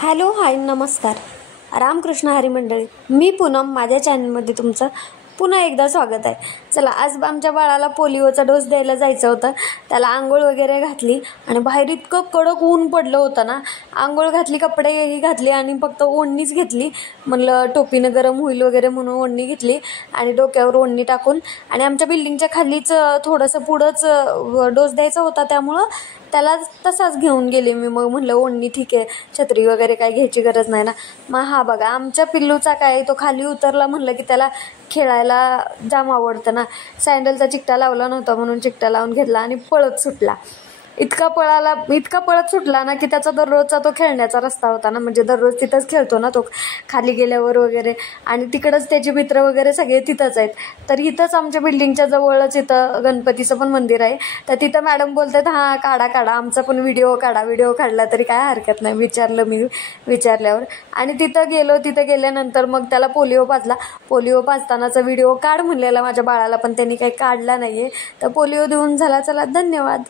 Hello hi नमस्कार. रामकृष्ण हरी मंडळी, मी पूनम. माझ्या चॅनलमध्ये तुमचं पुन्हा एकदा स्वागत आहे. चला, आज आमच्या बाळाला पोलिओचा डोस द्यायला जायचं होतं. त्याला आंघोळ वगैरे घातली आणि बाहेर इतकं कडक ऊन पडलं होतं ना. आंघोळ घातली, कपडेही घातली आणि फक्त ओढणीच घेतली. म्हणलं टोपीनं गरम होईल वगैरे म्हणून ओढणी घेतली आणि डोक्यावर ओढणी टाकून, आणि आमच्या बिल्डिंगच्या खालीच थोडंसं पुढंच डोस द्यायचा होता, त्यामुळं त्याला तसाच घेऊन गेले मी. मग म्हणलं ओढणी ठीक आहे, छत्री वगैरे काय घ्यायची गरज नाही ना. मग हा बघा, आमच्या पिल्लूचा काय, तो खाली उतरला. म्हणलं की त्याला खेळायला जाम आवडतं ना. सँडलचा चिकटा लावला नव्हता म्हणून चिकटा लावून घेतला आणि पळत सुटला. इतका पळत सुटला ना की त्याचा दररोजचा तो खेळण्याचा रस्ता होता ना, म्हणजे दररोज तिथंच खेळतो ना तो, खाली गेल्यावर वगैरे. आणि तिकडंच त्याचे मित्र वगैरे सगळे तिथंच आहेत. तर इथंच आमच्या बिल्डिंगच्या जवळच इथं गणपतीचं पण मंदिर आहे. तर तिथं मॅडम बोलतात, हां काढा आमचा पण व्हिडिओ काढा. व्हिडिओ काढला तरी काय हरकत नाही, विचारलं मी विचारल्यावर. आणि तिथं गेल्यानंतर मग त्याला पोलिओ पाजला. पोलिओ पाजतानाचा व्हिडिओ काढ म्हणलेला माझ्या बाळाला, पण त्यांनी काही काढला नाही आहे. तर पोलिओ देऊन झाला. चला, धन्यवाद.